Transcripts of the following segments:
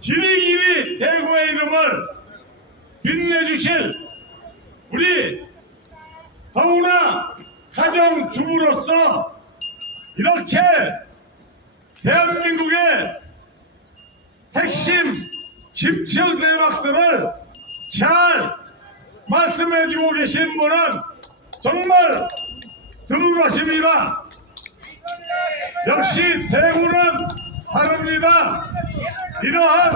지리길이 대구의 이름을 빛내주실 우리 더구나 가정주부로서 이렇게 대한민국의 핵심 집중 대박들을 잘 말씀해주고 계신 분은 정말 드문 것입니다. 역시 대구는 다릅니다. 이러한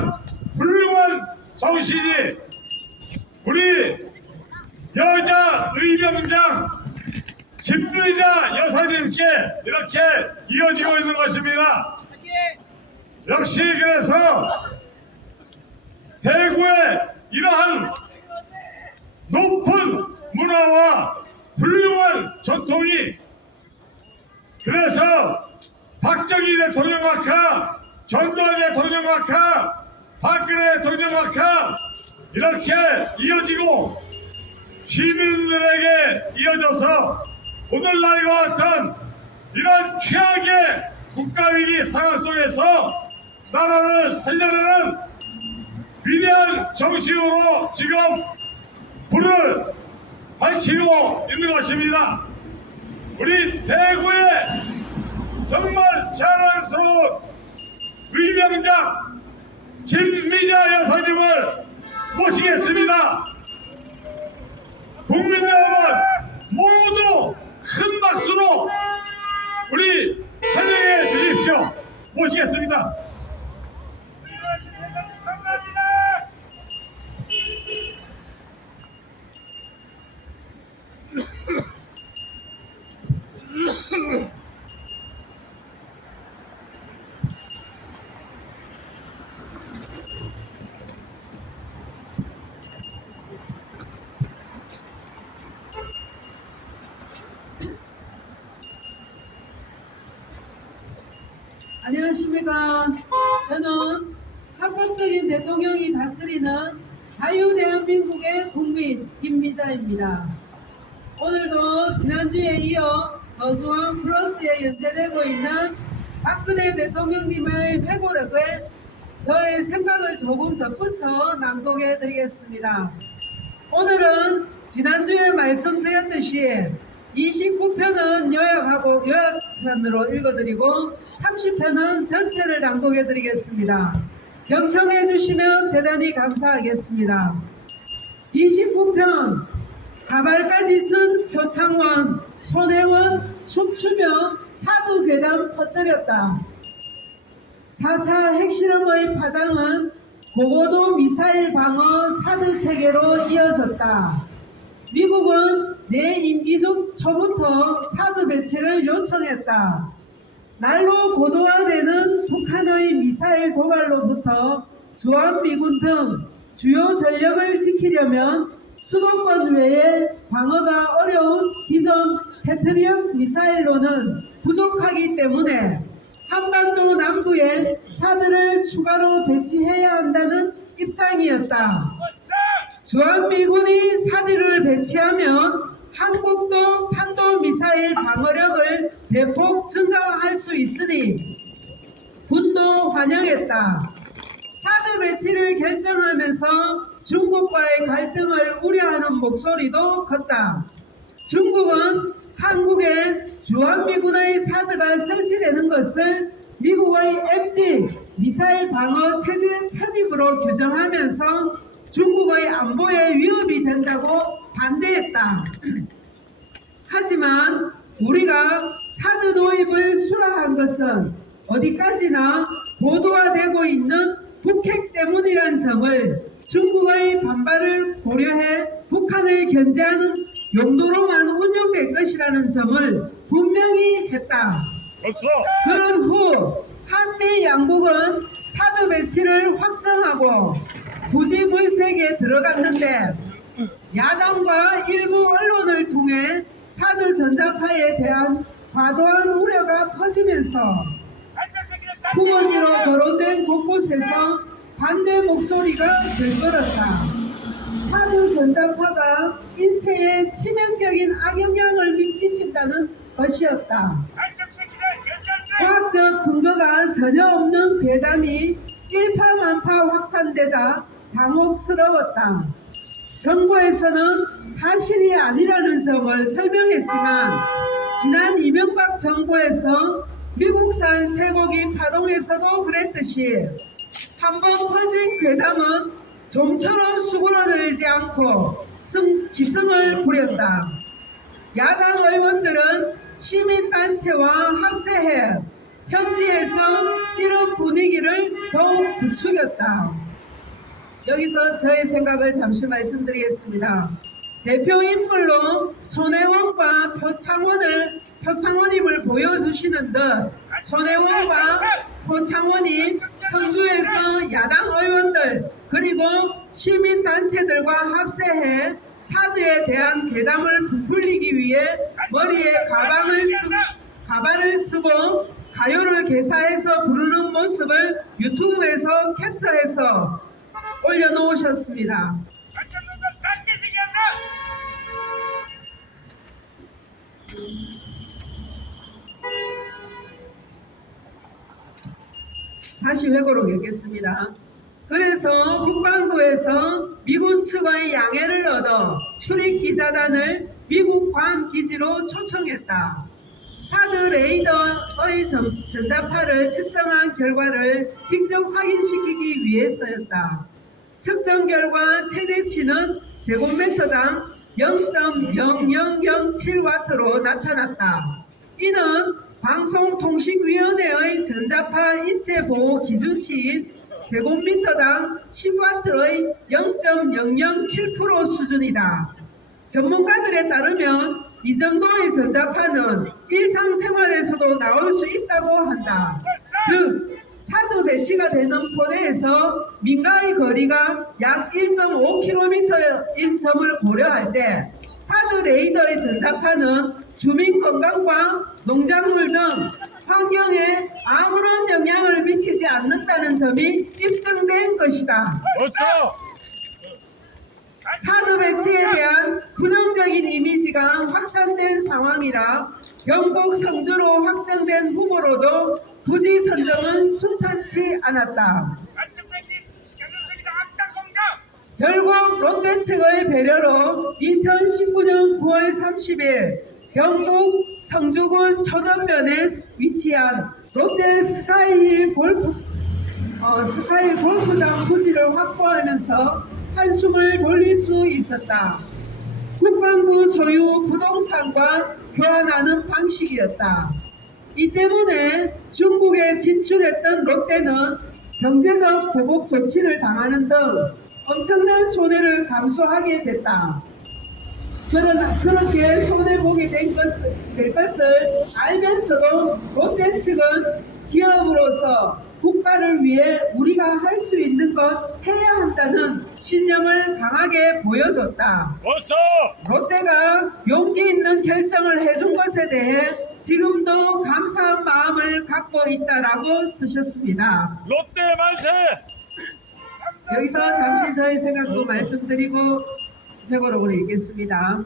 훌륭한 정신이 우리 여자 의병장 김의자 여사님께 이렇게 이어지고 있는 것입니다. 역시 그래서 대구의 이러한 높은 문화와 훌륭한 전통이 그래서 박정희 대통령과 전두환 대통령과 박근혜 대통령과 이렇게 이어지고 시민들에게 이어져서 오늘날과 같은 이런 최악의 국가위기 상황 속에서 나라를 살려내는 위대한 정신으로 지금 불을 밝히고 있는 것입니다. 우리 대구의 정말 자랑스러운 의병장 김미자 여사님을 모시겠습니다. 국민 여러분 모두 큰 박수로 우리 환영해 주십시오. 모시겠습니다. 안녕하십니까. 저는 합법적인 대통령이 다스리는 자유대한민국의 국민 김미자입니다. 오늘도 지난주에 이어 거주왕 플러스에 연재되고 있는 박근혜 대통령님의 회고록에 저의 생각을 조금 덧붙여 낭독해 드리겠습니다. 오늘은 지난주에 말씀드렸듯이 29편은 요약편으로 읽어드리고 30편은 전체를 낭독해드리겠습니다. 경청해 주시면 대단히 감사하겠습니다. 29편 가발까지 쓴 표창원, 손혜원 춤추며 사두괴담 퍼뜨렸다. 4차 핵실험의 파장은 고고도 미사일 방어 사드 체계로 이어졌다. 미국은 내 임기 초부터 사드 배치를 요청했다. 날로 고도화되는 북한의 미사일 도발로부터 주한미군 등 주요 전력을 지키려면 수도권 외에 방어가 어려운 기존 패트리엇 미사일로는 부족하기 때문에 한반도 남부에 사드를 추가로 배치해야 한다는 입장이었다. 주한미군이 사드를 배치하면 한국도 탄도미사일 방어력을 대폭 증강할 수 있으니 군도 환영했다. 사드 배치를 결정하면서 중국과의 갈등을 우려하는 목소리도 컸다. 중국은 한국에 주한미군의 사드가 설치되는 것을 미국의 MD 미사일 방어 체제 편입으로 규정하면서 중국의 안보에 위협이 된다고 반대했다. 하지만 우리가 사드 도입을 수락한 것은 어디까지나 고도화되고 있는 북핵 때문이란 점을 중국의 반발을 고려해 북한을 견제하는 용도로만 운영될 것이라는 점을 분명히 했다. 그런 후 한미 양국은 사드 배치를 확정하고 부지불색에 들어갔는데 야당과 일부 언론을 통해 사드 전자파에 대한 과도한 우려가 퍼지면서 후보지로 거론된 곳곳에서 반대 목소리가 들끓었다. 사드 전자파가 인체에 치명적인 악영향을 미친다는 것이었다. 과학적 근거가 전혀 없는 괴담이 일파만파 확산되자 당혹스러웠다. 정부에서는 사실이 아니라는 점을 설명했지만 지난 이명박 정부에서 미국산 쇠고기 파동에서도 그랬듯이 한번 퍼진 괴담은 좀처럼 수그러들지 않고 기승을 부렸다. 야당 의원들은 시민단체와 합세해 현지에서 이런 분위기를 더욱 부추겼다. 여기서 저의 생각을 잠시 말씀드리겠습니다. 대표 인물로 손혜원과 표창원임을 보여주시는 듯 손혜원과 표창원이 선주에서 야당 의원들 그리고 시민단체들과 합세해 사드에 대한 괴담을 부풀리기 위해 머리에 가발을 쓰고 가요를 개사해서 부르는 모습을 유튜브에서 캡처해서 올려놓으셨습니다. 다시 회고록 읽겠습니다. 그래서 국방부에서 미군 측의 양해를 얻어 출입기자단을 미국 괌 기지로 초청했다. 사드 레이더의 전자파를 측정한 결과를 직접 확인시키기 위해서였다. 측정 결과 최대치는 제곱미터당 0.0007W로 나타났다. 이는 방송통신위원회의 전자파 인체보호 기준치인 제곱미터당 10W의 0.007% 수준이다. 전문가들에 따르면 이 정도의 전자파는 일상생활에서도 나올 수 있다고 한다. 즉, 사드 배치가 되는 포대에서 민가의 거리가 약 1.5km인 점을 고려할 때 사드 레이더의 전자파는 주민 건강과 농작물 등 환경에 아무런 영향을 미치지 않는다는 점이 입증된 것이다. 사드 배치에 대한 부정적인 이미지가 확산된 상황이라 영국 성주로 확정된 후보로도 부지 선정은 순탄치 않았다. 결국 롯데 측의 배려로 2019년 9월 30일 영국 성주군 초전면에 위치한 롯데 스카이힐 골프장 부지를 확보하면서 한숨을 돌릴 수 있었다. 국방부 소유 부동산과 교환하는 방식이었다. 이 때문에 중국에 진출했던 롯데는 경제적 보복 조치를 당하는 등 엄청난 손해를 감수하게 됐다. 그러나 그렇게 손해보게 될 것을 알면서도 롯데 측은 기업으로서 국가를 위해 우리가 할 수 있는 것 해야 한다는 신념을 강하게 보여줬다. 롯데가 용기 있는 결정을 해준 것에 대해 지금도 감사한 마음을 갖고 있다라고 쓰셨습니다. 롯데 만세! 여기서 잠시 저희 생각도 말씀드리고 회고록을 읽겠습니다.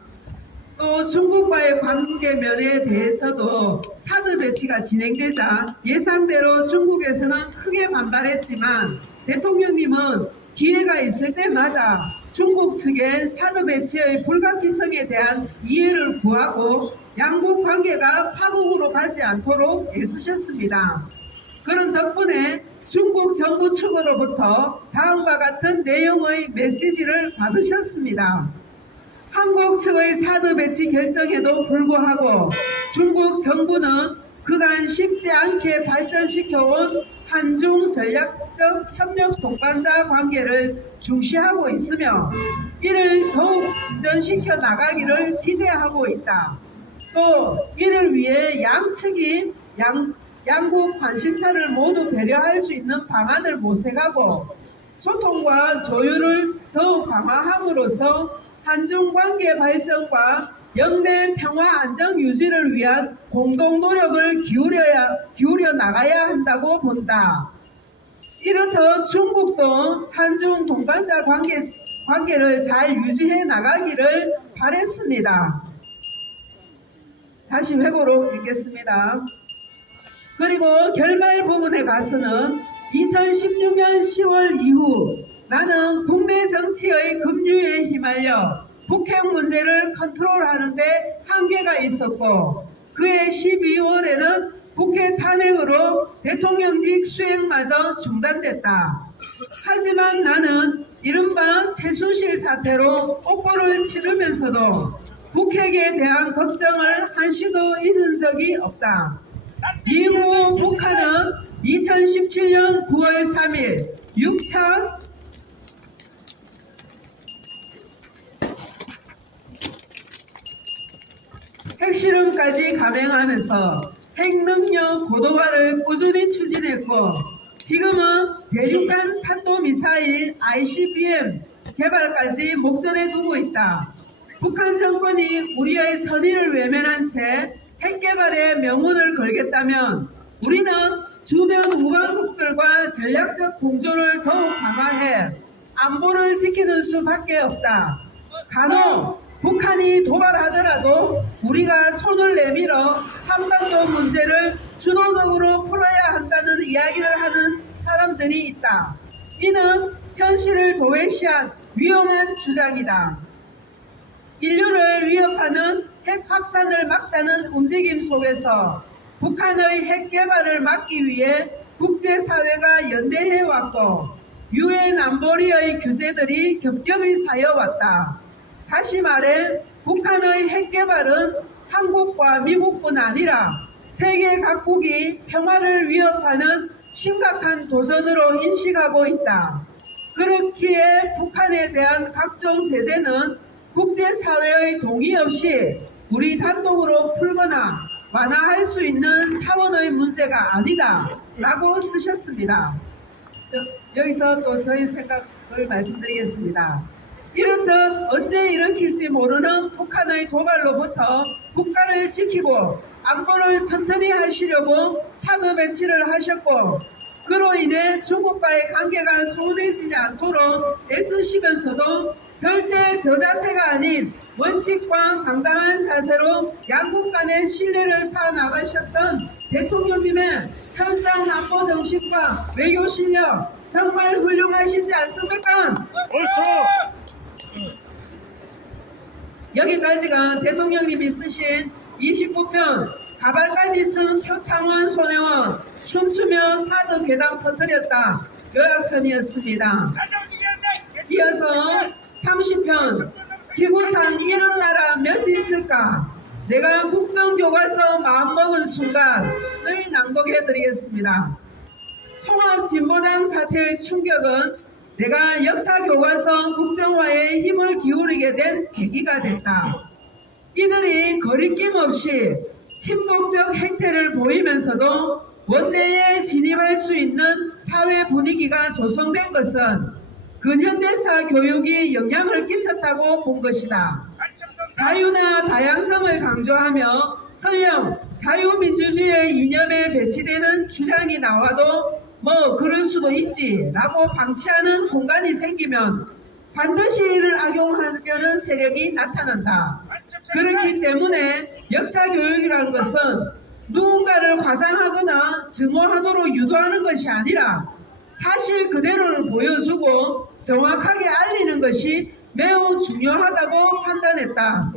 또 중국과의 관계면에 대해서도 사드 배치가 진행되자 예상대로 중국에서는 크게 반발했지만 대통령님은 기회가 있을 때마다 중국 측에 사드 배치의 불가피성에 대한 이해를 구하고 양국 관계가 파국으로 가지 않도록 애쓰셨습니다. 그런 덕분에 중국 정부 측으로부터 다음과 같은 내용의 메시지를 받으셨습니다. 한국 측의 사드 배치 결정에도 불구하고 중국 정부는 그간 쉽지 않게 발전시켜온 한중 전략적 협력 동반자 관계를 중시하고 있으며 이를 더욱 진전시켜 나가기를 기대하고 있다. 또 이를 위해 양측이 양국 관심사를 모두 배려할 수 있는 방안을 모색하고 소통과 조율을 더욱 강화함으로써 한중 관계 발전과 영내 평화 안정 유지를 위한 공동 노력을 기울여 나가야 한다고 본다. 이렇듯 중국도 한중 동반자 관계를 잘 유지해 나가기를 바랬습니다. 다시 회고록 읽겠습니다. 그리고 결말 부분에 가서는 2016년 10월 이후 나는 국내 정치의 급류에 휘말려 북핵 문제를 컨트롤하는데 한계가 있었고 그해 12월에는 국회 탄핵으로 대통령직 수행마저 중단됐다. 하지만 나는 이른바 최순실 사태로 옥보를 치르면서도 북핵에 대한 걱정을 한시도 잊은 적이 없다. 이후 북한은 2017년 9월 3일 6차 핵실험까지 감행하면서 핵능력 고도화를 꾸준히 추진했고 지금은 대륙간 탄도미사일 ICBM 개발까지 목전에 두고 있다. 북한 정권이 우리의 선의를 외면한 채 핵개발에 명운을 걸겠다면 우리는 주변 우방국들과 전략적 공조를 더욱 강화해 안보를 지키는 수밖에 없다. 간혹 북한이 도발하더라도 우리가 손을 내밀어 한반도 문제를 주도적으로 풀어야 한다는 이야기를 하는 사람들이 있다. 이는 현실을 도외시한 위험한 주장이다. 인류를 위협하는 핵 확산을 막자는 움직임 속에서 북한의 핵 개발을 막기 위해 국제사회가 연대해왔고 유엔 안보리의 규제들이 겹겹이 쌓여왔다. 다시 말해 북한의 핵 개발은 한국과 미국뿐 아니라 세계 각국이 평화를 위협하는 심각한 도전으로 인식하고 있다. 그렇기에 북한에 대한 각종 제재는 국제사회의 동의 없이 우리 단독으로 풀거나 완화할 수 있는 차원의 문제가 아니다 라고 쓰셨습니다. 여기서 또 저희 생각을 말씀드리겠습니다. 이렇듯 언제 일으킬지 모르는 북한의 도발로부터 국가를 지키고 안보를 튼튼히 하시려고 사드 배치를 하셨고 그로 인해 중국과의 관계가 소원해지지 않도록 애쓰시면서도 절대 저자세가 아닌 원칙과 당당한 자세로 양국 간의 신뢰를 쌓아나가셨던 대통령님의 천상 안보 정신과 외교 실력 정말 훌륭하시지 않습니까? 여기까지가 대통령님이 쓰신 29편 가발까지 쓴 표창원 손혜원 춤추며 사드 괴담 터뜨렸다 요약편이었습니다. 이어서 30편 지구상 이런 나라 몇 있을까 내가 국정교과서 마음먹은 순간을 낭독해드리겠습니다. 통합진보당 사태의 충격은 내가 역사교과서 국정화에 힘을 기울이게 된 계기가 됐다. 이들이 거리낌 없이 친북적 행태를 보이면서도 원내에 진입할 수 있는 사회 분위기가 조성된 것은 근현대사 교육이 영향을 끼쳤다고 본 것이다. 자유나 다양성을 강조하며 설령 자유민주주의의 이념에 배치되는 주장이 나와도 뭐 그럴 수도 있지 라고 방치하는 공간이 생기면 반드시 이를 악용하려는 세력이 나타난다. 그렇기 때문에 역사교육이라는 것은 누군가를 과장하거나 증오하도록 유도하는 것이 아니라 사실 그대로를 보여주고 정확하게 알리는 것이 매우 중요하다고 판단했다.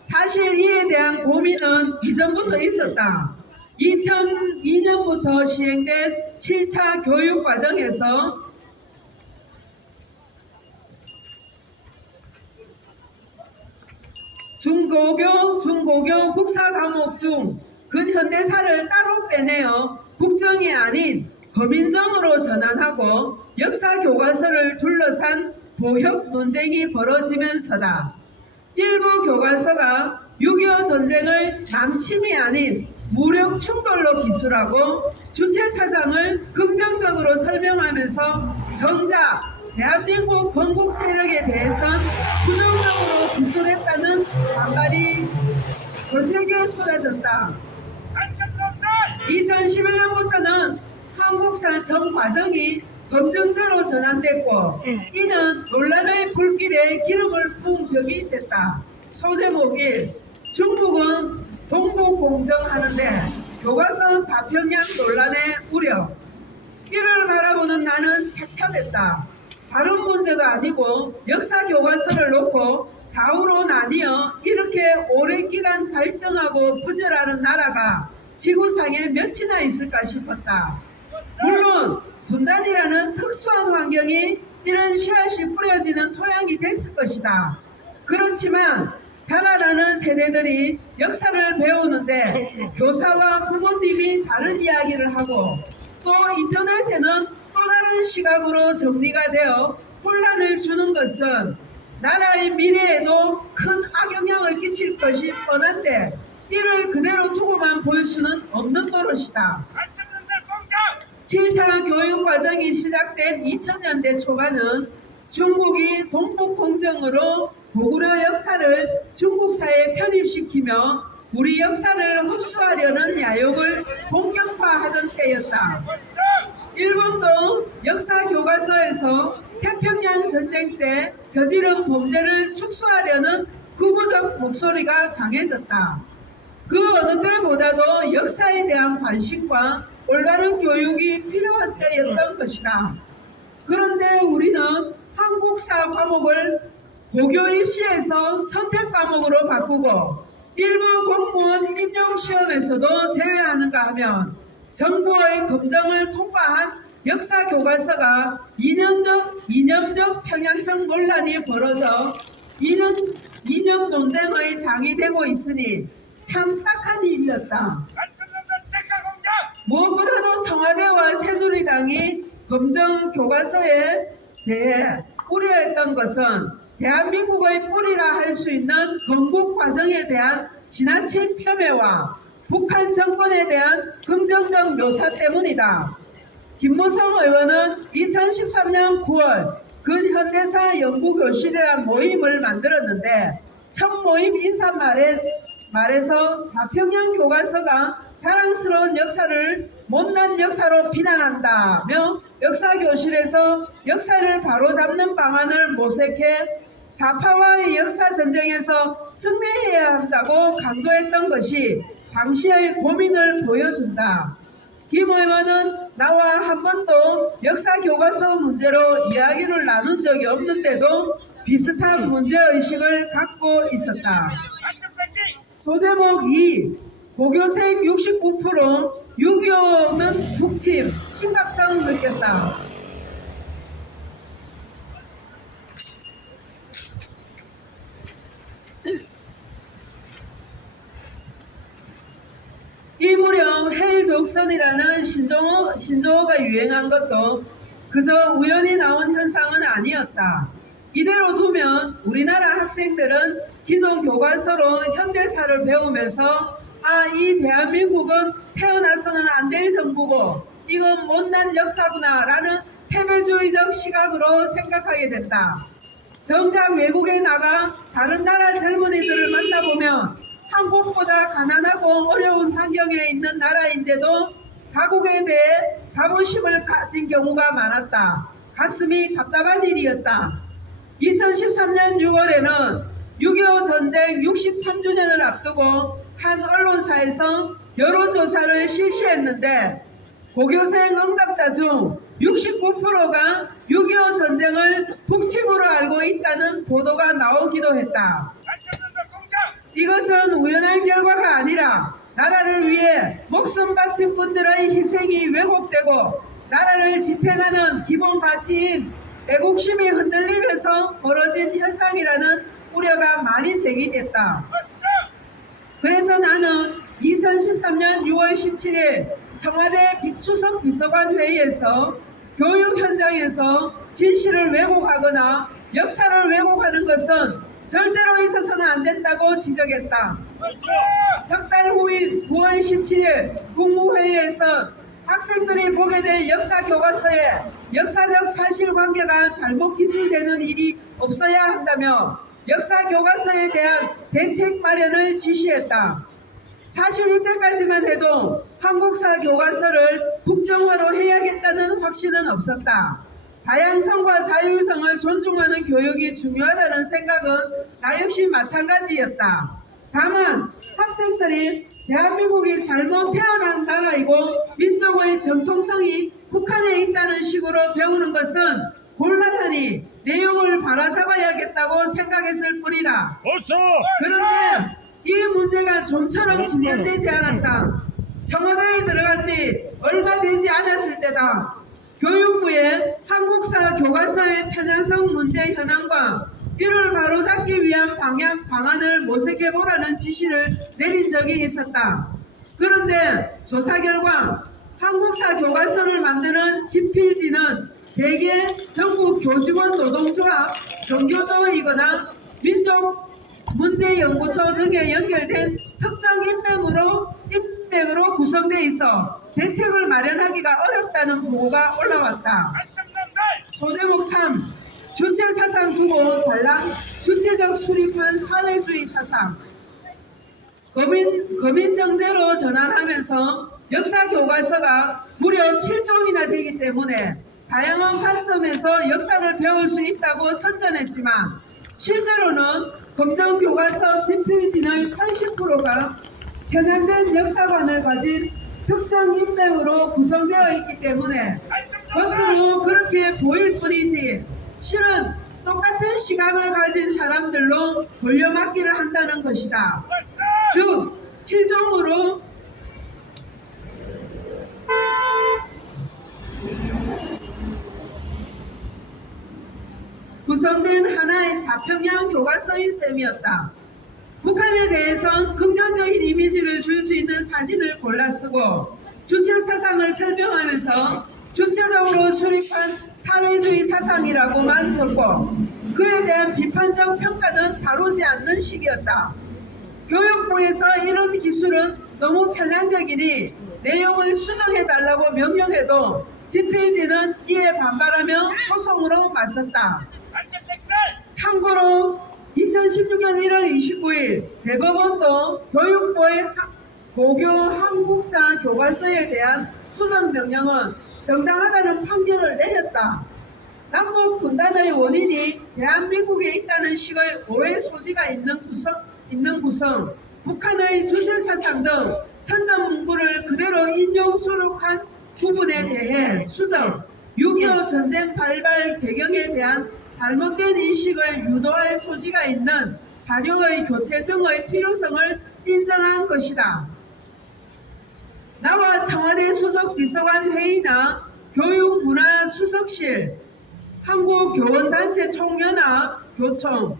사실 이에 대한 고민은 이전부터 있었다. 2002년부터 시행된 7차 교육과정에서 중고교 국사 과목 중 근현대사를 따로 빼내어 국정이 아닌 범인정으로 전환하고 역사교과서를 둘러싼 보혁 논쟁이 벌어지면서다. 일부 교과서가 6.25 전쟁을 남침이 아닌 무력 충돌로 기술하고 주체 사상을 긍정적으로 설명하면서 정작 대한민국 건국 세력에 대해선 부정적으로 기술했다는 반발이 거세게 쏟아졌다. 2011년부터는 한국사 전 과정이 검증자로 전환됐고 이는 논란의 불길에 기름을 부은 격이 됐다. 소제목 1. 중국은 동북공정하는데 교과서 좌평양 논란의 우려. 이를 바라보는 나는 착잡했다. 다른 문제가 아니고 역사 교과서를 놓고 좌우로 나뉘어 이렇게 오랜 기간 갈등하고 분열하는 나라가 지구상에 몇이나 있을까 싶었다. 물론 분단이라는 특수한 환경이 이런 씨앗이 뿌려지는 토양이 됐을 것이다. 그렇지만 자라나는 세대들이 역사를 배우는데 교사와 부모님이 다른 이야기를 하고 또 인터넷에는 또 다른 시각으로 정리가 되어 혼란을 주는 것은 나라의 미래에도 큰 악영향을 끼칠 것이 뻔한데 이를 그대로 두고만 볼 수는 없는 노릇이다. 7차 교육과정이 시작된 2000년대 초반은 중국이 동북공정으로 고구려 역사를 중국사에 편입시키며 우리 역사를 흡수하려는 야욕을 본격화하던 때였다. 일본도 역사 교과서에서 태평양 전쟁 때 저지른 범죄를 축소하려는 극우적 목소리가 강해졌다. 그 어느 때보다도 역사에 대한 관심과 올바른 교육이 필요한 때였던 것이다. 그런데 우리는 한국사 과목을 고교 입시에서 선택 과목으로 바꾸고 일부 공무원 임용시험에서도 제외하는가 하면 정부의 검증을 통과한 역사 교과서가 이념적 평양성 논란이 벌어져 이념 논쟁의 장이 되고 있으니 참 딱한 일이었다. 무엇보다도 청와대와 새누리당이 검정 교과서에 대해 우려했던 것은 대한민국의 뿌리라 할 수 있는 건국 과정에 대한 지나친 폄훼와 북한 정권에 대한 긍정적 묘사 때문이다. 김무성 의원은 2013년 9월 근현대사 연구교실이라는 모임을 만들었는데 첫 모임 인사말에서 좌평양 교과서가 자랑스러운 역사를 못난 역사로 비난한다며 역사교실에서 역사를 바로잡는 방안을 모색해 좌파와의 역사전쟁에서 승리해야 한다고 강조했던 것이 당시의 고민을 보여준다. 김 의원은 나와 한 번도 역사교과서 문제로 이야기를 나눈 적이 없는데도 비슷한 문제의식을 갖고 있었다. 소제목 2. 고교생 69% 6.25는 북침 심각성 느꼈다. 이 무렵 해일족선이라는 신조어가 유행한 것도 그저 우연히 나온 현상은 아니었다. 이대로 두면 우리나라 학생들은 기존 교과서로 현대사를 배우면서 이 대한민국은 태어나서는 안 될 정부고 이건 못난 역사구나 라는 패배주의적 시각으로 생각하게 됐다. 정작 외국에 나가 다른 나라 젊은이들을 만나보면 한국보다 가난하고 어려운 환경에 있는 나라인데도 자국에 대해 자부심을 가진 경우가 많았다. 가슴이 답답한 일이었다. 2013년 6월에는 6.25 전쟁 63주년을 앞두고 한 언론사에서 여론조사를 실시했는데 고교생 응답자 중 69%가 6.25 전쟁을 북침으로 알고 있다는 보도가 나오기도 했다. 이것은 우연한 결과가 아니라 나라를 위해 목숨 바친 분들의 희생이 왜곡되고 나라를 지탱하는 기본 가치인 애국심이 흔들리면서 벌어진 현상이라는 우려가 많이 제기됐다. 그래서 나는 2013년 6월 17일 청와대 수석 비서관 회의에서 교육 현장에서 진실을 왜곡하거나 역사를 왜곡하는 것은 절대로 있어서는 안 된다고 지적했다. 석 달 후인 9월 17일 국무회의에서 학생들이 보게 될 역사 교과서에 역사적 사실관계가 잘못 기술되는 일이 없어야 한다며 역사 교과서에 대한 대책 마련을 지시했다. 사실 이때까지만 해도 한국사 교과서를 국정화로 해야겠다는 확신은 없었다. 다양성과 자유성을 존중하는 교육이 중요하다는 생각은 나 역시 마찬가지였다. 다만 학생들이 대한민국이 잘못 태어난 나라이고 민족의 정통성이 북한에 있다는 식으로 배우는 것은 곤란하니 내용을 바로잡아야겠다고 생각했을 뿐이다. 어서 그런데 이 문제가 좀처럼 진행되지 않았다. 청와대에 들어간 지 얼마 되지 않았을 때다. 교육부에 한국사 교과서의 편향성 문제 현황과 이를 바로잡기 위한 방안을 모색해보라는 지시를 내린 적이 있었다. 그런데 조사 결과 한국사 교과서를 만드는 집필지는 대개 전국 교직원 노동조합, 정교조이거나 민족문제연구소 등에 연결된 특정 인맥으로 구성되어 있어 대책을 마련하기가 어렵다는 보고가 올라왔다. 소제목 3. 주체사상 두고 달랑 주체적 수립한 사회주의 사상. 거민정제로 전환하면서 역사교과서가 무려 7종이나 되기 때문에 다양한 관점에서 역사를 배울 수 있다고 선전했지만 실제로는 검정교과서 집필진의 30%가 편향된 역사관을 가진 특정 인맥으로 구성되어 있기 때문에 겉으로 그렇게 보일 뿐이지 실은 똑같은 시각을 가진 사람들로 돌려막기를 한다는 것이다. 즉 7종으로 구성된 하나의 좌평양 교과서인 셈이었다. 북한에 대해선 긍정적인 이미지를 줄 수 있는 사진을 골라 쓰고 주체 사상을 설명하면서 주체적으로 수립한 사회주의 사상이라고만 적고 그에 대한 비판적 평가는 다루지 않는 식이었다. 교육부에서 이런 기술은 너무 편향적이니 내용을 수정해달라고 명령해도 집필지는 이에 반발하며 소송으로 맞섰다. 참고로 2016년 1월 29일 대법원도 교육부의 고교 한국사 교과서에 대한 수정 명령은 정당하다는 판결을 내렸다. 남북 분단의 원인이 대한민국에 있다는 식의 오해 소지가 있는 구성, 북한의 주체사상 등 선전 문구를 그대로 인용 수록한 부분에 대해 수정, 6.25 전쟁 발발 배경에 대한 잘못된 인식을 유도할 소지가 있는 자료의 교체 등의 필요성을 인정한 것이다. 나와 청와대 수석 비서관 회의나 교육문화수석실, 한국교원단체 총연합, 교총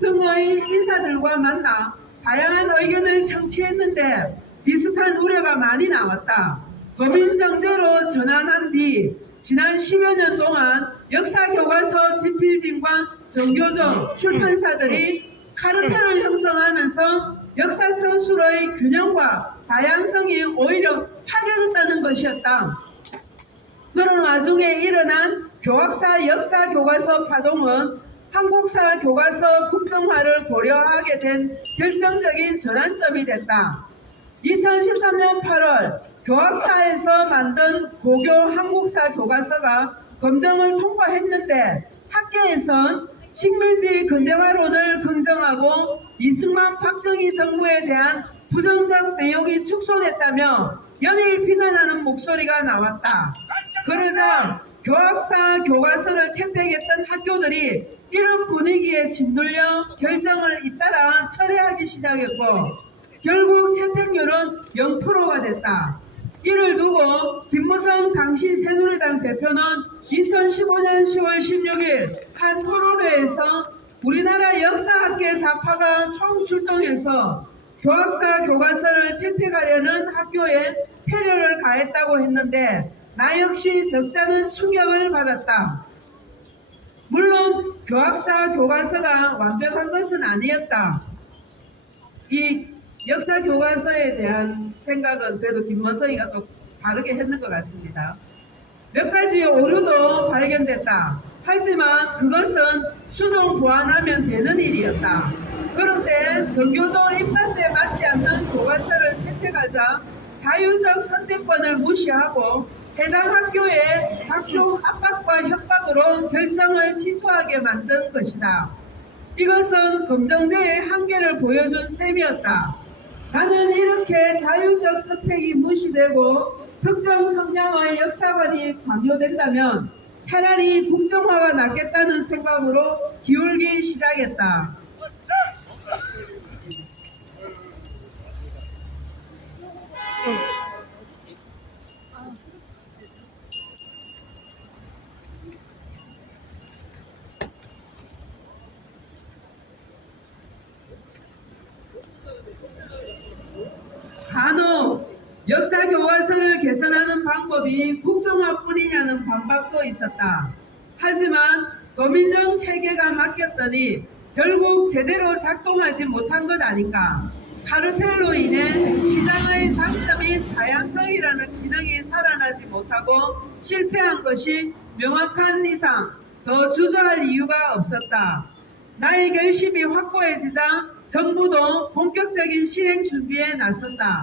등의 인사들과 만나 다양한 의견을 청취했는데 비슷한 우려가 많이 나왔다. 거민정제로 전환한 뒤 지난 10여 년 동안 역사교과서 집필진과 정교조 출판사들이 카르텔을 형성하면서 역사 서술의 균형과 다양성이 오히려 파괴됐다는 것이었다. 그런 와중에 일어난 교학사 역사교과서 파동은 한국사 교과서 국정화를 고려하게 된 결정적인 전환점이 됐다. 2013년 8월 교학사에서 만든 고교 한국사 교과서가 검정을 통과했는데 학계에선 식민지 근대화론을 긍정하고 이승만 박정희 정부에 대한 부정적 내용이 축소됐다며 연일 비난하는 목소리가 나왔다. 그러자 교학사 교과서를 채택했던 학교들이 이런 분위기에 짓눌려 결정을 잇따라 철회하기 시작했고 결국 채택률은 0%가 됐다. 이를 두고 김무성 당시 새누리당 대표는 2015년 10월 16일 한 토론회에서 우리나라 역사학계 사파가 총출동해서 교학사 교과서를 채택하려는 학교에 테러를 가했다고 했는데 나 역시 적잖은 충격을 받았다. 물론 교학사 교과서가 완벽한 것은 아니었다. 이 역사 교과서에 대한 생각은 그래도 김무성이가 또 다르게 했는 것 같습니다. 몇 가지 오류도 발견됐다. 하지만 그것은 수정 보완하면 되는 일이었다. 그런데 정교조 입맛에 맞지 않는 교과서를 채택하자 자율적 선택권을 무시하고 해당 학교의 각종 압박과 협박으로 결정을 취소하게 만든 것이다. 이것은 검정제의 한계를 보여준 셈이었다. 나는 이렇게 자율적 선택이 무시되고 특정 성향의 역사관이 강요된다면 차라리 국정화가 낫겠다는 생각으로 기울기 시작했다. 간혹 역사 교과서를 개선하는 방법이 국정화뿐이냐는 반박도 있었다. 하지만 거민정 체계가 맡겼더니 결국 제대로 작동하지 못한 것 아닌가. 카르텔로 인해 시장의 장점인 다양성이라는 기능이 살아나지 못하고 실패한 것이 명확한 이상 더 주저할 이유가 없었다. 나의 결심이 확고해지자 정부도 본격적인 실행 준비에 나섰다.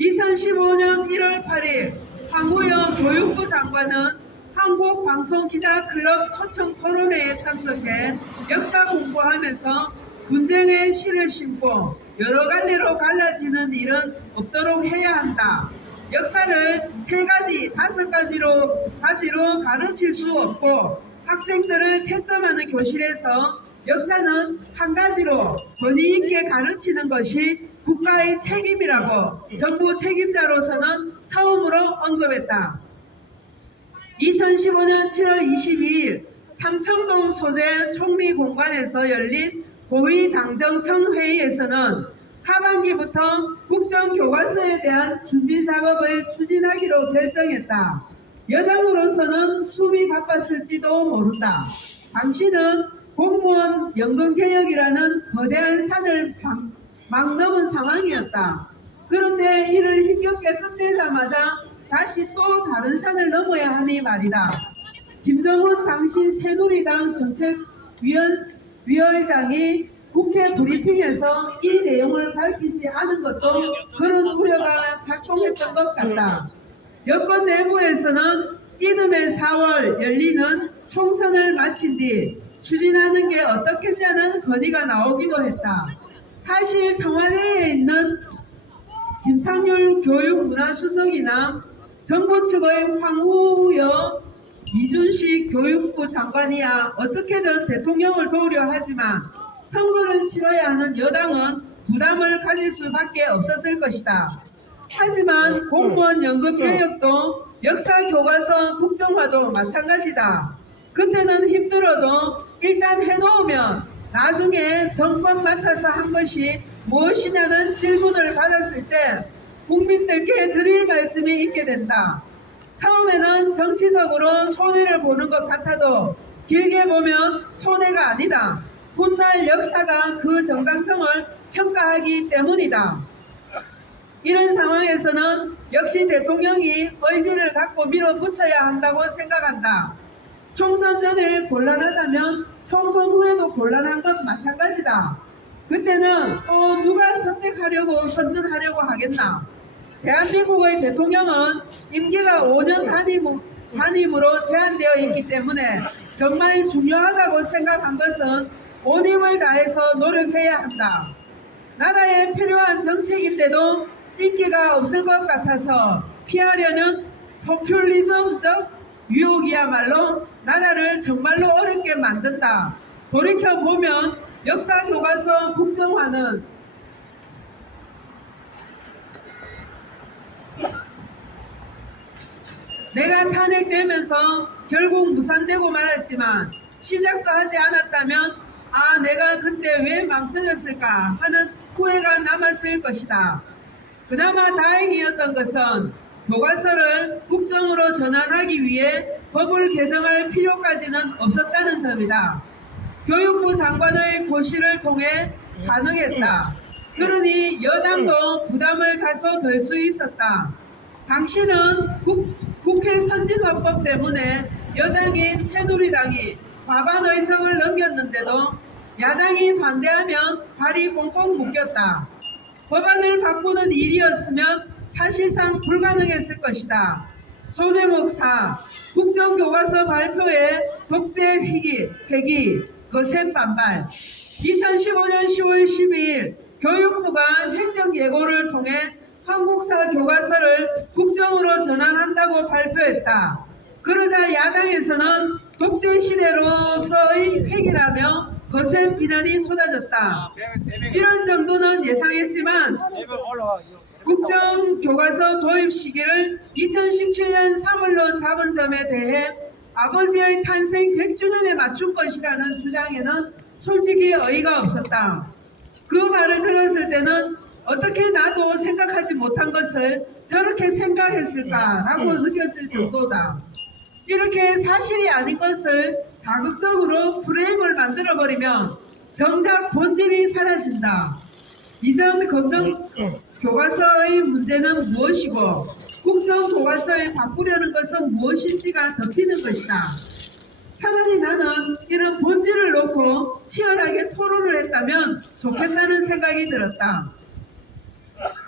2015년 1월 8일 황우영 교육부 장관은 한국방송기자클럽 초청 토론회에 참석해 역사 공부하면서 분쟁의 씨를 심고 여러 갈래로 갈라지는 일은 없도록 해야 한다. 역사를 3가지, 5가지로 가르칠 수 없고 학생들을 채점하는 교실에서 역사는 한 가지로 권위 있게 가르치는 것이 국가의 책임이라고 정부 책임자로서는 처음으로 언급했다. 2015년 7월 22일 삼청동 소재 총리공관에서 열린 고위당정청 회의에서는 하반기부터 국정교과서에 대한 준비 작업을 추진하기로 결정했다. 여당으로서는 숨이 바빴을지도 모른다. 당시는 공무원 연금개혁이라는 거대한 산을 막 넘은 상황이었다. 그런데 이를 힘겹게 끝내자마자 다시 또 다른 산을 넘어야 하니 말이다. 김정은 당시 새누리당 정책위원장이 국회 브리핑에서 이 내용을 밝히지 않은 것도 그런 우려가 작동했던 것 같다. 여권 내부에서는 이듬해 4월 열리는 총선을 마친 뒤 추진하는 게 어떻겠냐는 건의가 나오기도 했다. 사실 청와대에 있는 김상률 교육문화수석이나 정부 측의 황우여 이준식 교육부 장관이야 어떻게든 대통령을 도우려 하지만 선거를 치러야 하는 여당은 부담을 가질 수밖에 없었을 것이다. 하지만 공무원 연금 개혁도 역사 교과서 국정화도 마찬가지다. 그때는 힘들어도 일단 해놓으면 나중에 정권 맡아서 한 것이 무엇이냐는 질문을 받았을 때 국민들께 드릴 말씀이 있게 된다. 처음에는 정치적으로 손해를 보는 것 같아도 길게 보면 손해가 아니다. 훗날 역사가 그 정당성을 평가하기 때문이다. 이런 상황에서는 역시 대통령이 의지를 갖고 밀어붙여야 한다고 생각한다. 총선 전에 곤란하다면 총선 후에도 곤란한 건 마찬가지다. 그때는 또 누가 선택하려고 하겠나. 대한민국의 대통령은 임기가 5년 단임으로 제한되어 있기 때문에 정말 중요하다고 생각한 것은 온 힘을 다해서 노력해야 한다. 나라에 필요한 정책인데도 인기가 없을 것 같아서 피하려는 포퓰리즘적 유혹이야말로 나라를 정말로 어렵게 만든다. 돌이켜보면 역사교과서 국정화는 내가 탄핵되면서 결국 무산되고 말았지만 시작도 하지 않았다면 내가 그때 왜 망설였을까 하는 후회가 남았을 것이다. 그나마 다행이었던 것은 교과서를 국정으로 전환하기 위해 법을 개정할 필요까지는 없었다는 점이다. 교육부 장관의 고시를 통해 가능했다. 그러니 여당도 부담을 다소 덜 수 있었다. 당시는 국회 선진화법 때문에 여당인 새누리당이 과반 의석을 넘겼는데도 야당이 반대하면 발이 꽁꽁 묶였다. 법안을 바꾸는 일이었으면 사실상 불가능했을 것이다. 소제목 4. 국정교과서 발표에 독재 회기, 거센 반발. 2015년 10월 12일 교육부가 행정예고를 통해 한국사 교과서를 국정으로 전환한다고 발표했다. 그러자 야당에서는 독재시대로서의 획일하며 거센 비난이 쏟아졌다. 이런 정도는 예상했지만 국정교과서 도입 시기를 2017년 3월로 잡은 점에 대해 아버지의 탄생 100주년에 맞춘 것이라는 주장에는 솔직히 어이가 없었다. 그 말을 들었을 때는 어떻게 나도 생각하지 못한 것을 저렇게 생각했을까라고 느꼈을 정도다. 이렇게 사실이 아닌 것을 자극적으로 프레임을 만들어버리면 정작 본질이 사라진다. 이전 검정 교과서의 문제는 무엇이고 국정 교과서에 바꾸려는 것은 무엇인지가 덮이는 것이다. 차라리 나는 이런 본질을 놓고 치열하게 토론을 했다면 좋겠다는 생각이 들었다.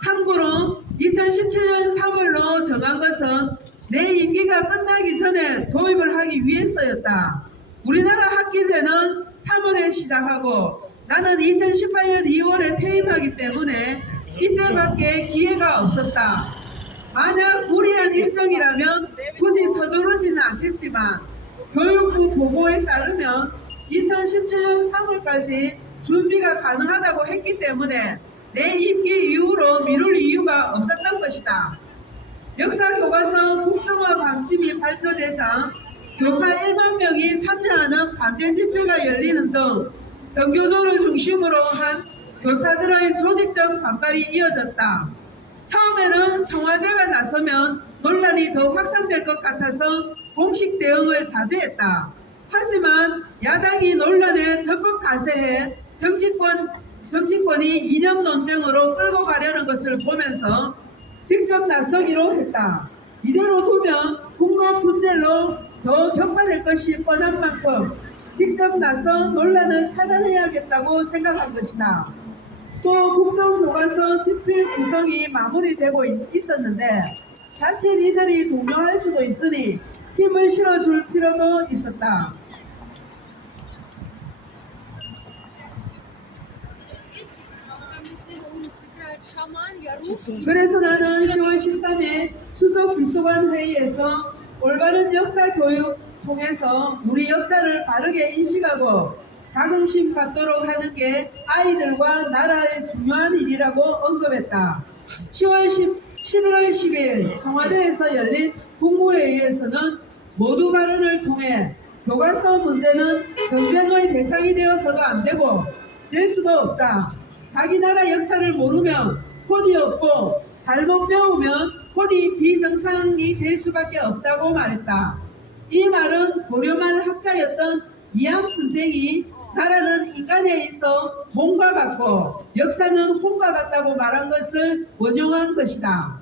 참고로 2017년 3월로 정한 것은 내 임기가 끝나기 전에 도입을 하기 위해서였다. 우리나라 학기제는 3월에 시작하고 나는 2018년 2월에 퇴임하기 때문에 이때밖에 기회가 없었다. 만약 무리한 일정이라면 굳이 서두르지는 않겠지만 교육부 보고에 따르면 2017년 3월까지 준비가 가능하다고 했기 때문에 내 임기 이후로 미룰 이유가 없었던 것이다. 역사교과서 국정화 방침이 발표되자 교사 1만 명이 참여하는 반대 집회가 열리는 등 전교조를 중심으로 한 교사들의 조직적 반발이 이어졌다. 처음에는 청와대가 나서면 논란이 더 확산될 것 같아서 공식 대응을 자제했다. 하지만 야당이 논란에 적극 가세해 정치권이 이념 논쟁으로 끌고 가려는 것을 보면서 직접 나서기로 했다. 이대로 두면 국론 분열로 더 격화될 것이 뻔한 만큼 직접 나서 논란을 차단해야겠다고 생각한 것이다. 또 국정교과서 집필 구성이 마무리되고 있었는데 자칫 이들이 동요할 수도 있으니 힘을 실어줄 필요도 있었다. 그래서 나는 10월 13일 수석 비서관 회의에서 올바른 역사 교육 통해서 우리 역사를 바르게 인식하고 자긍심 갖도록 하는 게 아이들과 나라의 중요한 일이라고 언급했다. 11월 10일 청와대에서 열린 국무회의에서는 모두 발언을 통해 교과서 문제는 전쟁의 대상이 되어서도 안 되고 될 수도 없다. 자기 나라 역사를 모르면 kod이 없고 잘못 배우면 kod이 비정상이 될 수밖에 없다고 말했다. 이 말은 고려말 학자였던 이암 선생이 나라는 인간에 있어 몸과 같고 역사는 혼과 같다고 말한 것을 원용한 것이다.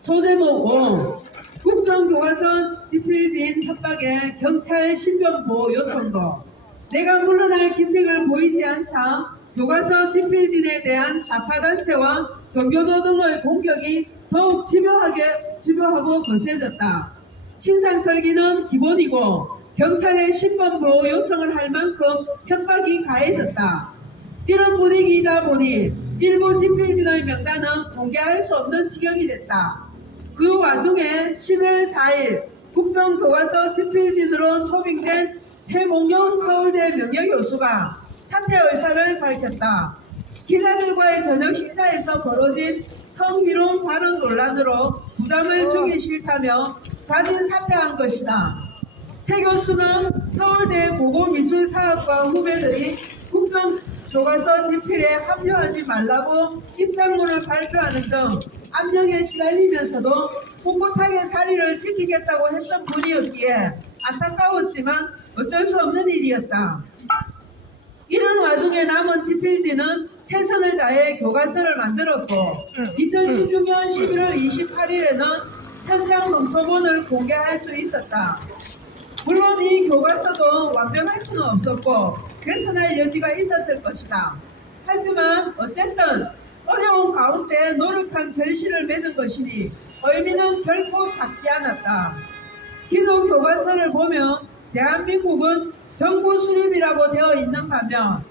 소제목 5. 국정교과서 집필진 협박에 경찰 신변보호 요청도. 내가 물러날 기색을 보이지 않자 교과서 집필진에 대한 좌파단체와 전교조 등의 공격이 더욱 집요하고 거세졌다. 신상 털기는 기본이고 경찰의 신변보호 요청을 할 만큼 협박이 가해졌다. 이런 분위기이다 보니 일부 집필진의 명단은 공개할 수 없는 지경이 됐다. 그 와중에 11월 4일 국정교과서 집필진으로 초빙된 최몽룡 서울대 명예교수가 사퇴 의사를 밝혔다. 기자들과의 저녁 식사에서 벌어진 성희롱 발언 논란으로 부담을 주기 싫다며 자진 사퇴한 것이다. 최 교수는 서울대 고고미술사학과 후배들이 국정교과서 집필에 합류하지 말라고 입장문을 발표하는 등 압력에 시달리면서도 꿋꿋하게 자리를 지키겠다고 했던 분이었기에 안타까웠지만 어쩔 수 없는 일이었다. 이런 와중에 남은 집필진은 최선을 다해 교과서를 만들었고 2016년 11월 28일에는 현장 검토본을 공개할 수 있었다. 물론 이 교과서도 완벽할 수는 없었고 개선할 여지가 있었을 것이다. 하지만 어쨌든 어려운 가운데 노력한 결실을 맺은 것이니 의미는 결코 작지 않았다. 기존 교과서를 보면 대한민국은 정부 수립이라고 되어 있는 반면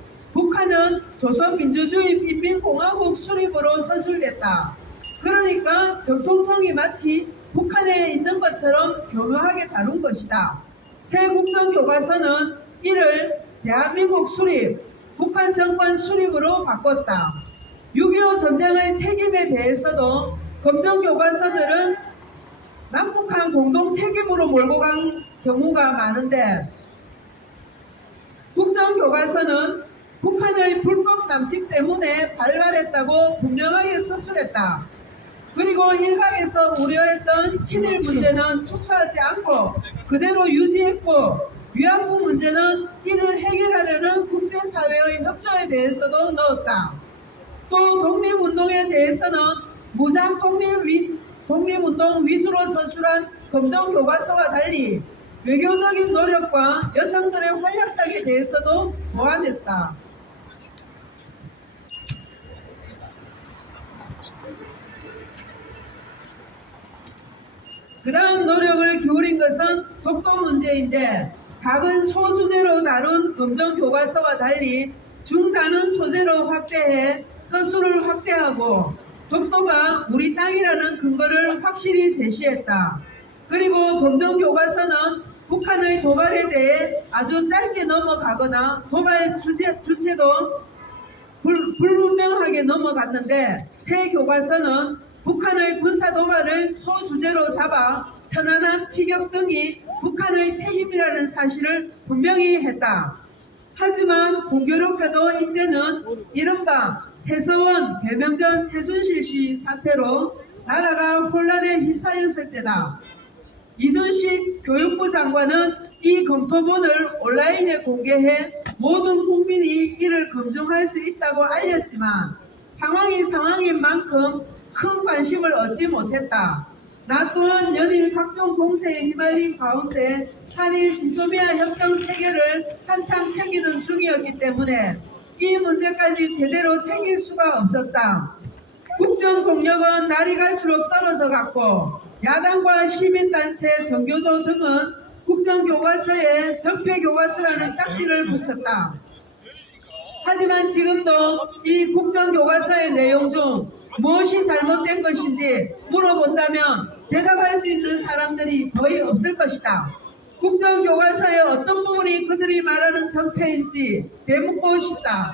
북한은 조선민주주의 빈민공화국 수립으로 서술됐다. 그러니까 정통성이 마치 북한에 있는 것처럼 교묘하게 다룬 것이다. 새 국정교과서는 이를 대한민국 수립, 북한 정권 수립으로 바꿨다. 6.25 전쟁의 책임에 대해서도 검정교과서들은 남북한 공동 책임으로 몰고 간 경우가 많은데 국정교과서는 북한의 불법 남식 때문에 발발했다고 분명하게 서술했다. 그리고 일각에서 우려했던 친일 문제는 축소하지 않고 그대로 유지했고 위안부 문제는 이를 해결하려는 국제사회의 협조에 대해서도 넣었다. 또 독립운동에 대해서는 무장 독립운동 위주로 서술한 검정교과서와 달리 외교적인 노력과 여성들의 활약상에 대해서도 보완했다. 그 다음 노력을 기울인 것은 독도 문제인데 작은 소주제로 다룬 검정교과서와 달리 중단은 소재로 확대해 서술을 확대하고 독도가 우리 땅이라는 근거를 확실히 제시했다. 그리고 검정교과서는 북한의 도발에 대해 아주 짧게 넘어가거나 도발 주체도 불분명하게 넘어갔는데 새 교과서는 북한의 군사 도발을 소주제로 잡아 천안함 피격 등이 북한의 책임이라는 사실을 분명히 했다. 하지만 공교롭게도 이때는 이른바 최서원, 배명전, 최순실 씨 사태로 나라가 혼란에 휩싸였을 때다. 이준식 교육부 장관은 이 검토본을 온라인에 공개해 모든 국민이 이를 검증할 수 있다고 알렸지만 상황이 상황인 만큼 큰 관심을 얻지 못했다. 나 또한 연일 각종 공세에 휘말린 가운데 한일 지소미아 협정 체결을 한참 챙기던 중이었기 때문에 이 문제까지 제대로 챙길 수가 없었다. 국정 동력은 날이 갈수록 떨어져 갔고 야당과 시민단체, 정교조 등은 국정교과서에 적폐교과서라는 딱지를 붙였다. 하지만 지금도 이 국정교과서의 내용 중 무엇이 잘못된 것인지 물어본다면 대답할 수 있는 사람들이 거의 없을 것이다. 국정교과서의 어떤 부분이 그들이 말하는 적폐인지 되묻고 싶다.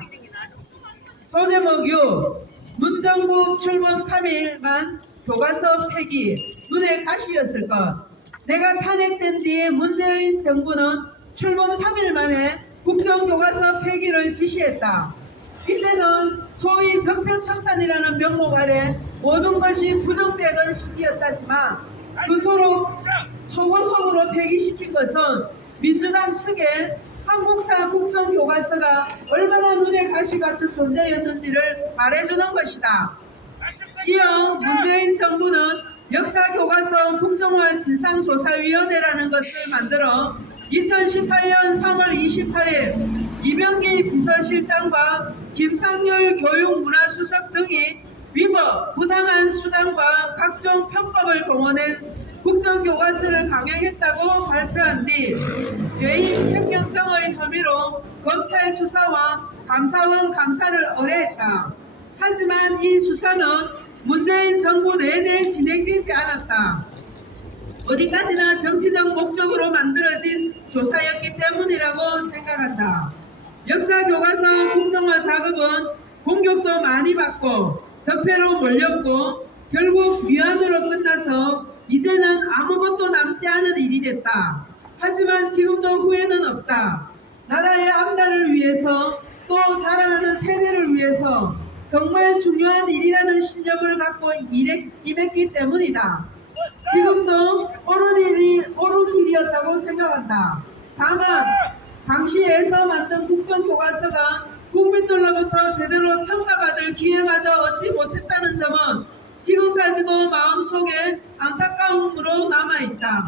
소제목 6. 문정부 출범 3일만 교과서 폐기, 눈에 가시였을 것. 내가 탄핵된 뒤에 문재인 정부는 출범 3일 만에 국정교과서 폐기를 지시했다. 이때는 소위 적폐청산이라는 명목 아래 모든 것이 부정되던 시기였다지만 그토록 초고속으로 폐기시킨 것은 민주당 측에 한국사 국정교과서가 얼마나 눈에 가시 같은 존재였는지를 말해주는 것이다. 이어 문재인 정부는 역사교과서 국정화 진상조사위원회라는 것을 만들어 2018년 3월 28일 이병기 비서실장과 김상률 교육문화수석 등이 위법, 부당한 수단과 각종 편법을 동원해 국정교과서를 강행했다고 발표한 뒤 외인 횡령 등의 혐의로 검찰 수사와 감사원 감사를 의뢰했다. 하지만 이 수사는 문재인 정부 내내 진행되지 않았다. 어디까지나 정치적 목적으로 만들어진 조사였기 때문이라고 생각한다. 역사교과서 국정화 작업은 공격도 많이 받고 적폐로 몰렸고 결국 위안으로 끝나서 이제는 아무것도 남지 않은 일이 됐다. 하지만 지금도 후회는 없다. 나라의 앞날을 위해서 또 자라나는 세대를 위해서 정말 중요한 일이라는 신념을 갖고 임했기 때문이다. 지금도 옳은 일이었다고 생각한다. 다만 당시에서 만든 국정교과서가 국민들로부터 제대로 평가받을 기회마저 얻지 못했다는 점은 지금까지도 마음속에 안타까움으로 남아있다.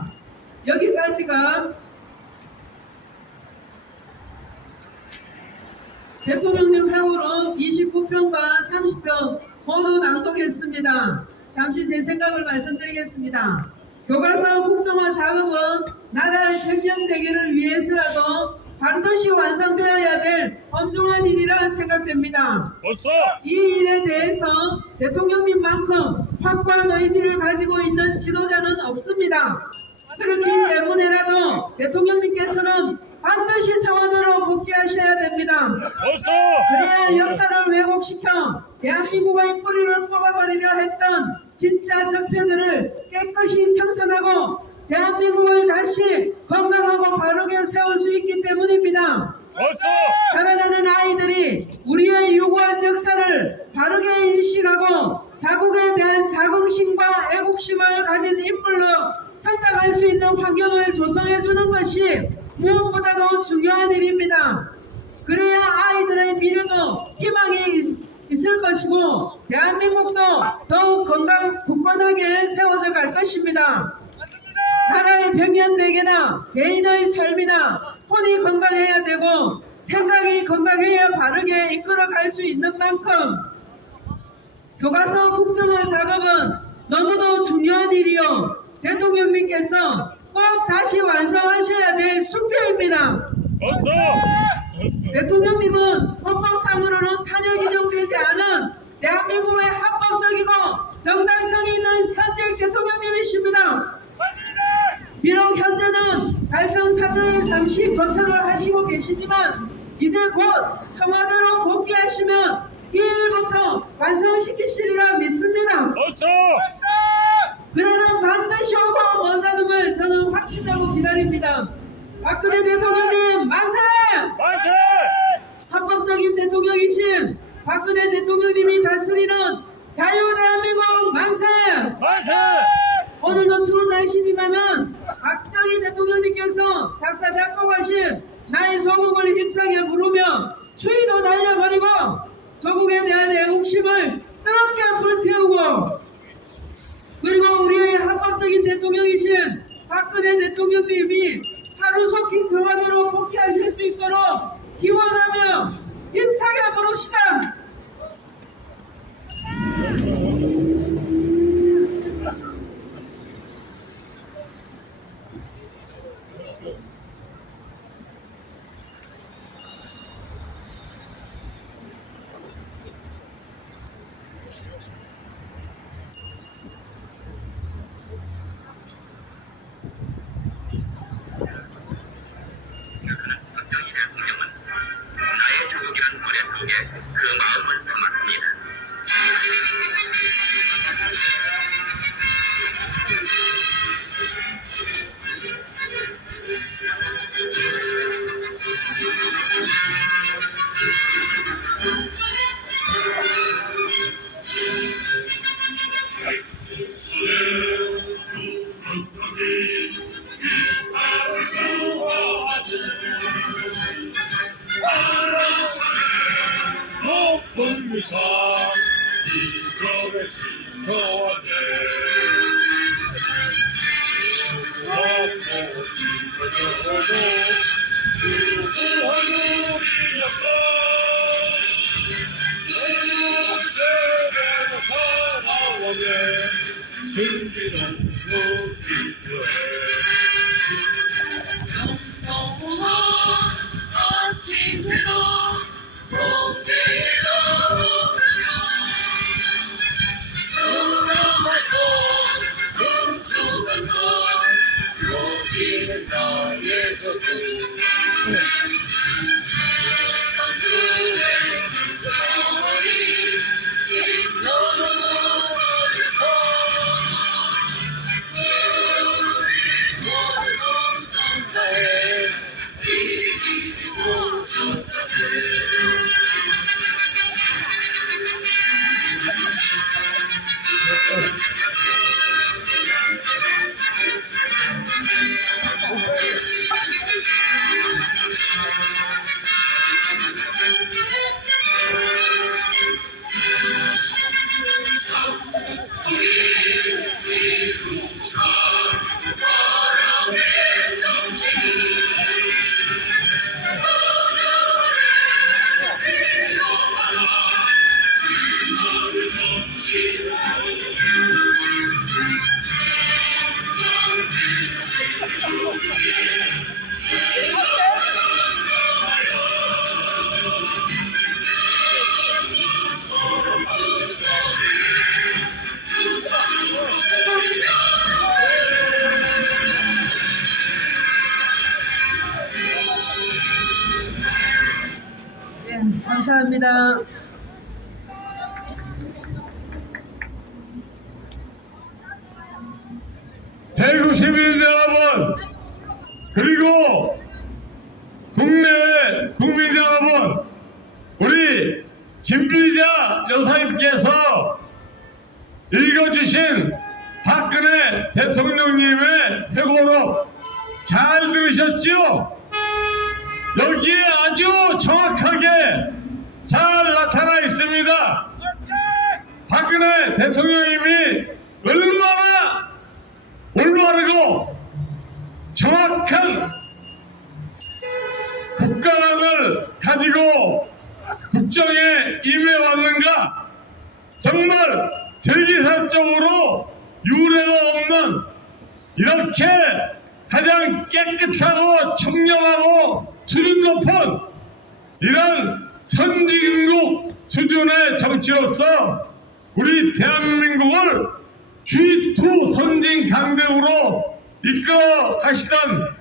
여기까지가 대통령님 회고록 29편과 30편 모두 낭독했습니다. 잠시 제 생각을 말씀드리겠습니다. 교과서 국정화 작업은 나라의 백년대계를 위해서라도 반드시 완성되어야 될 엄중한 일이라 생각됩니다. 벌써 이 일에 대해서 대통령님만큼 확고한 의지를 가지고 있는 지도자는 없습니다. 그렇기 때문에라도 대통령님께서는 반드시 청와대로 복귀하셔야 됩니다. 벌써 그래야 역사를 왜곡시켜 대한민국의 뿌리를 뽑아버리려 했던 진짜 적폐들을 깨끗이 청산하고 대한민국을 다시 건강하고 바르게 세울 수 있기 때문입니다. 벌써 자라나는 아이들이 우리의 유구한 역사를 바르게 인식하고 자국에 대한 자긍심과 애국심을 가진 인물로 성장할 수 있는 환경을 조성해 주는 것이 무엇보다도 중요한 일입니다. 그래야 아이들의 미래도 희망이 있을 것이고 대한민국도 더욱 굳건하게 세워져 갈 것입니다. 나라의 병연대계나 개인의 삶이나 혼이 건강해야 되고 생각이 건강해야 바르게 이끌어갈 수 있는 만큼 교과서 국정화 작업은 너무도 중요한 일이요 대통령님께서 꼭 다시 완성하셔야 될 숙제입니다. 벌써 대통령님은 헌법상으로는 탄핵 인정되지 않은 대한민국의 합법적이고 정당성이 있는 현직 대통령님이십니다. 비록 현재는 달성 사정에 잠시 거처를 하시고 계시지만 이제 곧 청와대로 복귀하시면 이 일부터 완성시키시리라 믿습니다. 벌써 그날은 반드시 오고 먼다음을 저는 확신하고 기다립니다. 박근혜 대통령님 만세! 만세 합법적인 대통령이신 박근혜 대통령님이 다스리는 자유대한민국 만세! 만세 오늘도 추운 날씨지만은 박정희 대통령님께서 작사 작곡하신 나의 조국을 힘차게 부르며 추위도 날려버리고 조국에 대한 애국심을 뜨겁게 불태우고 그리고 우리의 합법적인 대통령이신 박근혜 대통령님이 하루속히 청와대로 복귀하실 수 있도록 기원하며 힘차게 부릅시다. 박정희 대통령은 나의 조국이란 노래 속에 그 마음을 담았습니다. 높은 위상 이름의 지켜왔네 앞으로 지켜줘도 유구한 우리 역사 우리 세계의 살아오네 승리는 우리들의 영롱한 아침에도 봄비도 돌아와서 금수강서 여기는 나의 전부 산들의 길거리 빛나는 머리서 우리 원성산 다해 이기고 쳤다세 감사합니다. 대구 시민 여러분, 그리고 국내 국민 여러분, 우리 김비자 여사님께서 읽어주신 박근혜 대통령님의 회고록 잘 들으셨죠? 여기에 아주 정확하게 잘 나타나 있습니다. 박근혜 대통령님이 얼마나 올바르고 정확한 국가관을 가지고 국정에 임해왔는가. 정말 세계사적으로 유례가 없는 이렇게 가장 깨끗하고 청렴하고 수준 높은 이런 선진국 수준의 정치로서 우리 대한민국을 G2 선진 강대국으로 이끌어 가시던